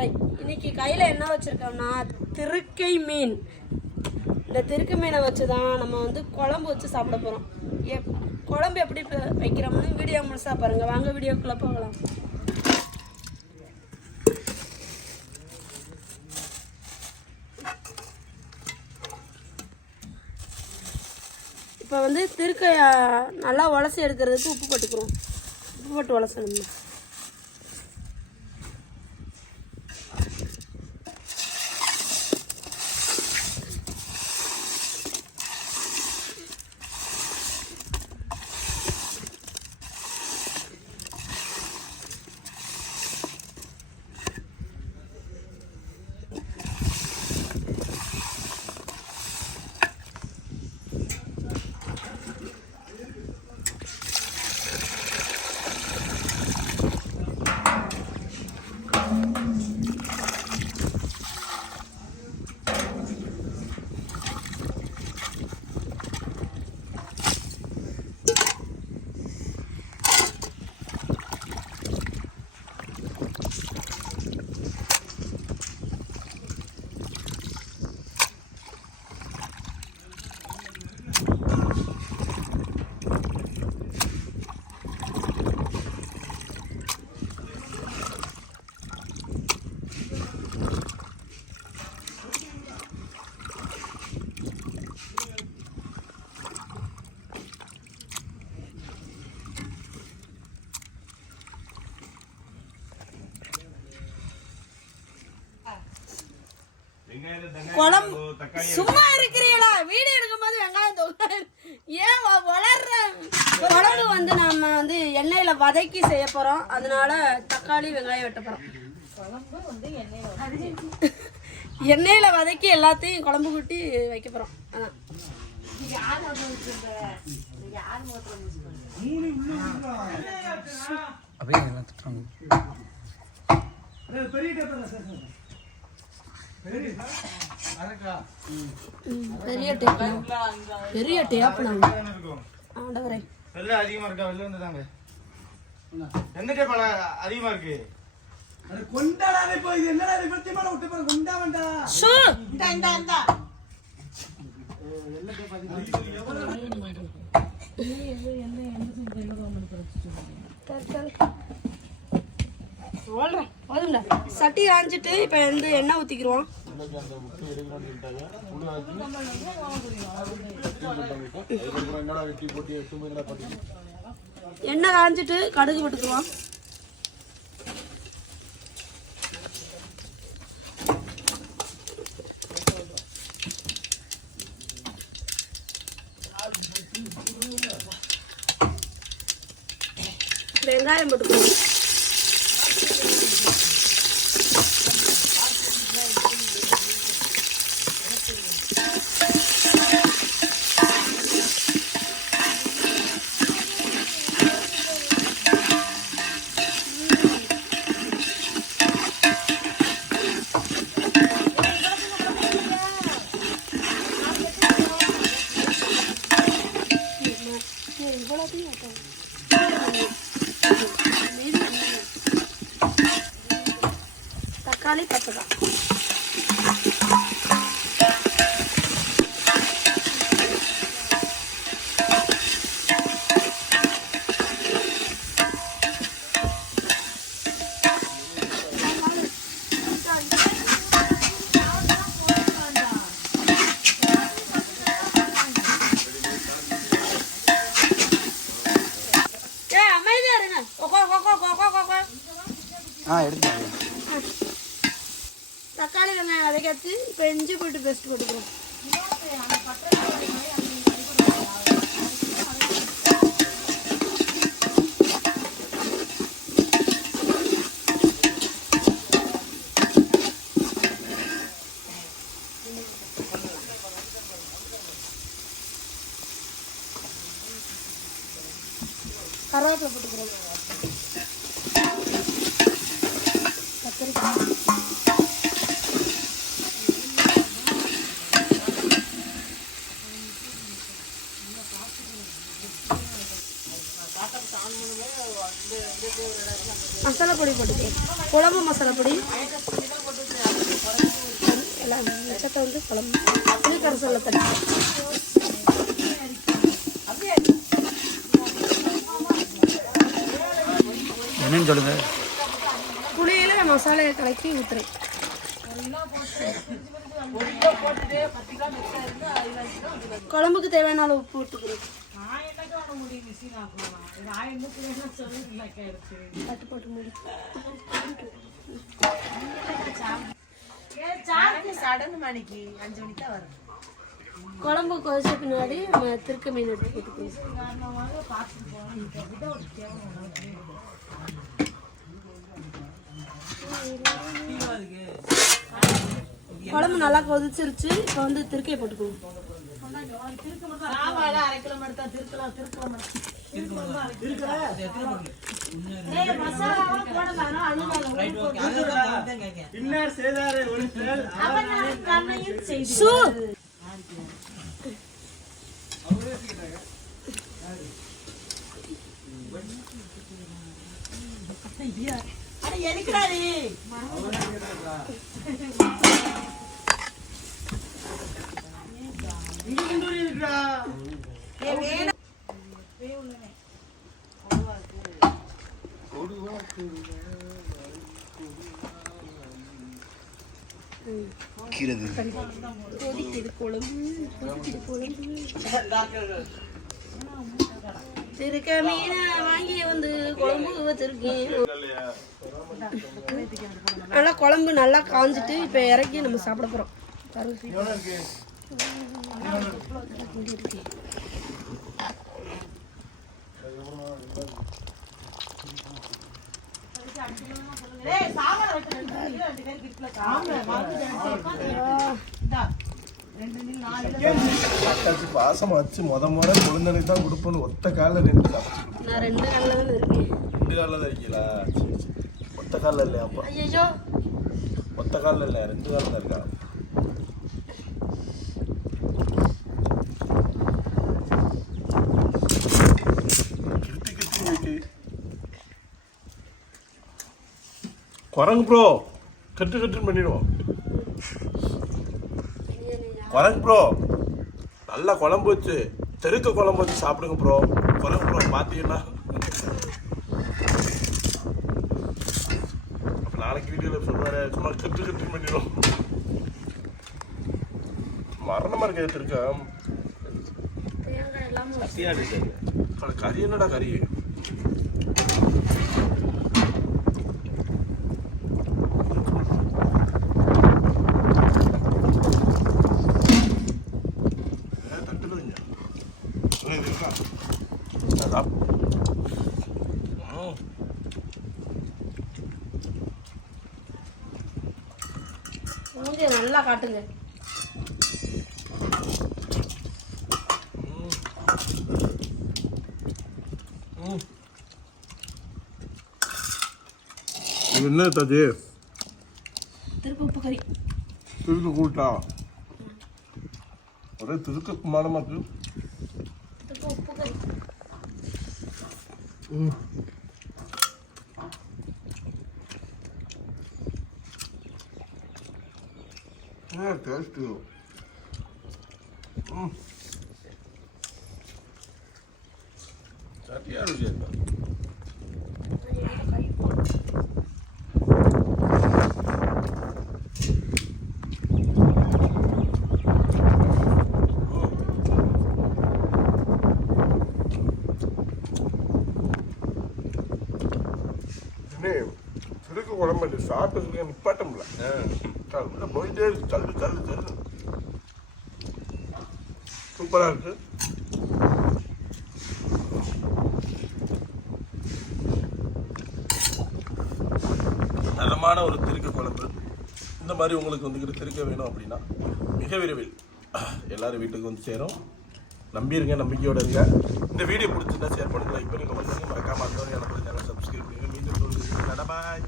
ஆண்டவரை இன்னைக்கு கையில் என்ன வச்சுருக்கோம்னா திருக்கை மீன். இந்த திருக்கை மீனை வச்சு தான் நம்ம வந்து குழம்பு வச்சு சாப்பிட போகிறோம் எப் குழம்பு எப்படி வைக்கிறோம்னு வீடியோ முழுசாக பாருங்கள் வாங்க வீடியோக்குள்ளே போகலாம். இப்போ வந்து திருக்கையை நல்லா உலசி எடுக்கிறதுக்கு உப்பு போட்டுக்கிறோம். உப்பு போட்டு உலசணும் குழம்பு சும்மா இருக்கிறீங்களா? வீடியோ எடுக்கும்போது வெங்காயம் தொங்க ஏன் வ- வளர்ற குழம்பு வந்து நம்ம வந்து எண்ணெயில வதக்கி செய்ய போறோம். அதனால தக்காளி வெங்காயம் வெட்ட போறோம். எண்ணெயில வதக்கி எல்லாத்தையும் குழம்பு கூட்டி வைக்க போறோம். அதான். அப்படியே எல்லாம் திட்டுறாங்க. பெரிய டேப் பெரிய டேப் ஆண்டவரே. வெள்ளை அதிகமா இருக்கா? வெள்ளை வந்துதாங்க எந்த டேப் அதிகமா இருக்கு? கொண்டாடாதே போய் இது என்னடா இது? பிரத்தி மேல விட்டு போற கொண்டா வேண்டா? சொல்றேன் போதும்ல. சட்டி காஞ்சிட்டு இப்போ வந்து எண்ணெய் ஊற்றிக்கிறோம் எண்ணெய் காஞ்சிட்டு கடுகு போட்டுக்குவோம் வெங்காயம் போட்டுக்குவோம் தக்காளி பச்சை தக்காளி வெங்காயம் வதக்கி இப்போ இஞ்சி போட்டு பெஸ்ட் போட்டுக்கிறோம். கருவேப்பிலை போட்டுக்கிறோம். மசாலா பொடி போட்டுக்கு. குழம்பு மசாலா பொடி. எல்லாம் மிச்சத்தை வந்து குழம்பு. புளிக்கரை சொல்ல தண்ணி என்னன்னு சொல்லுங்க. புளியில மசாலையை கலக்கி ஊத்துறேன். குழம்புக்கு தேவையான அளவு உப்பு போட்டுக்கிறேன் பட்டு போட்டு மூடி. குழம்பு கொதிச்ச பின்னாடி நம்ம திருக்க மீன் எடுத்து போட்டுக்கணும். குழம்பு நல்லா கொதிச்சிருச்சு. இப்போ வந்து திருக்கையை போட்டுக்கணும் இன்னார் கொதிக்குது குழம்பு கொதிக்குது குழம்பு. திருக்க மீனை வாங்கி வந்து குழம்பு வச்சிருக்கேன். நல்லா குழம்பு நல்லா காஞ்சிட்டு இப்போ இறக்கி நம்ம சாப்பிட போகிறோம் பாசம் வச்சு முத முத குழந்தைக்கு தான் கொடுப்பேன்னு ஒத்த காலில் நான் ரெண்டு நாளில் தான் இருக்கேன். ரெண்டு காலில் தான் இருக்கீங்களா. ஒத்த காலில் இல்லையா அப்பா? ஒத்த காலில் இல்லை ரெண்டு காலில் தான் இருக்கா? குரங்கு ப்ரோ கட்டு கட்டுன்னு பண்ணிடுவோம். குரங்கு ப்ரோ நல்லா குழம்பு வச்சு தெருக்க குழம்பு வச்சு சாப்பிடுங்க ப்ரோ குரங்கு ப்ரோ பார்த்தீங்கன்னா அப்ப நாளைக்கு வீடியோவில் சொல்லுவாரு சும்மா கட்டு கட்டு பண்ணிடும் மரணமா இருக்க. அட, கறி என்னடா கறி ஏன் தட்டுல வைங்க? ஏன் இது இருக்கா? நான் சாப்~ ம். மூஞ்சியை நல்லா காட்டுங்க. என்ன தாஜி? திருப்பி உப்பு கறி. திருக்க கூட்டா? ஒரே திருக்க மானமா இருக்கு. திருப்பி உப்பு கறி. ம். டேஸ்ட்டு சரியா இருக்கு என்ன திருக்க குழம்பு சாப்பிட்டு நிப்பாட்டம்ல உள்ள போயிட்டே இருக்கு. தள்ளு தள்ளு தள்ளு. சூப்பராக இருக்கு. தரமான ஒரு திருக்க குழம்பு. இந்த மாதிரி உங்களுக்கு வந்துக்கிட்டு திருக்க வேணும் அப்படின்னா மிக விரைவில் எல்லாரும் வீட்டுக்கு வந்து சேரும். நம்பியிருங்க நம்பிக்கையோடு இருங்க. இந்த வீடியோ பிடிச்சிருந்தா ஷேர் பண்ணுங்க லைக் பண்ணுங்க மறக்காமல் பண்ணுங்க மறக்காம அந்த எனக்கு சேனல் சப்ஸ்கிரைப் பண்ணுங்கள் மீண்டும் ஒரு பாய்